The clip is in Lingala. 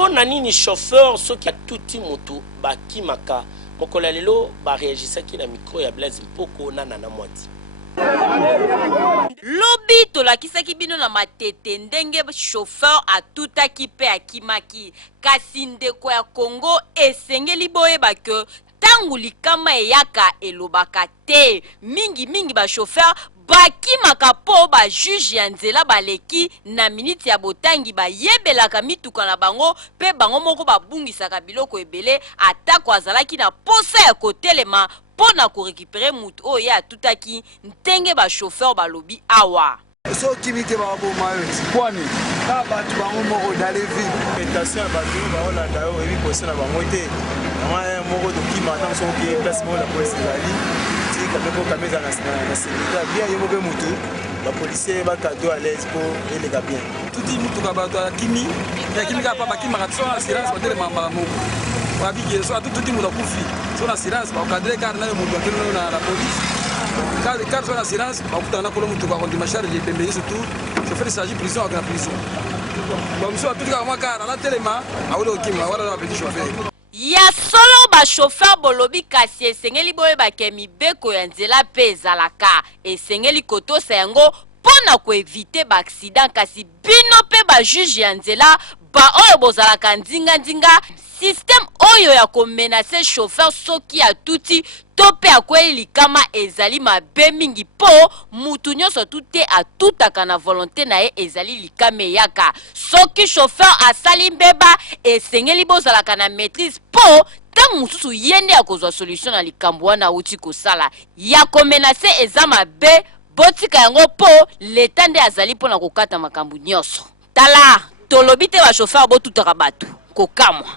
Pona nini chauffeur soki atuti moto bakimaka mokola lelo ba réagisaki na micro ya Blaise Mpoko na Nana Mwati. Lobi tolakisaki bino na matete ndenge chauffeur atutaki pe akimaki kasi ndeko ya Congo esengeli boyeba ke tangu likama eyaka elobaka te mingi ba chauffeur bakimaka po ba juge ya nzela baleki na miniti ya botangi bayebelaka mituka na bango pe bango moko babungisaka biloko ebele atako azalaki na posa ya kotelema pona ko récupérer mutu oyo atutaki ntenge ba chauffeur balobi awa. So kimite ba bo mayo kwani ka batu bango moko dale vie station batu ba ona dayo ebi posa na bango te ama moko to kima na so ki place mo la police ali ti ka ko kameza na sécurité bien yemo be mutu ba policier ba cadeau à l'aise pour ele ga bien tuti mutu ka bato kimi ya kimi ka pa ba kimi ka so assurance ba tele mama mo wa bigi so tuti mutu kufi so na assurance ba cadre car na mutu akeno na la police car so na assurance ba kutana ko mutu ka on ma charge pembe surtout chauffeur s'agit prison à prison ba mso tuti ka car na telema awolo kimi wala na petit chauffeur ya solo ba chauffeur bolobi kasi esengeli boyeba ke mibeko ya nzela pe ezalaka esengeli kotosa yango pona ko éviter ba accident kasi bino pe ba juge ya nzela ba oyo bozalaka ndinga système oyo ya ko menacer chauffeur soki atuti to pe akweli likama ezali mabe mingi po mutu nyonso tute atutaka na volonté na ye ezali likame yaka soki chauffeur asali mbeba esengeli bozalaka na maîtrise po ta mususu yende ya kozwa solution na likambo wana uti kosala ya ko menacer eza mabe botika yango po leta nde azali pona kokata makambo nyonso tala tolobi te ba chauffeur botutaka bato kokamwa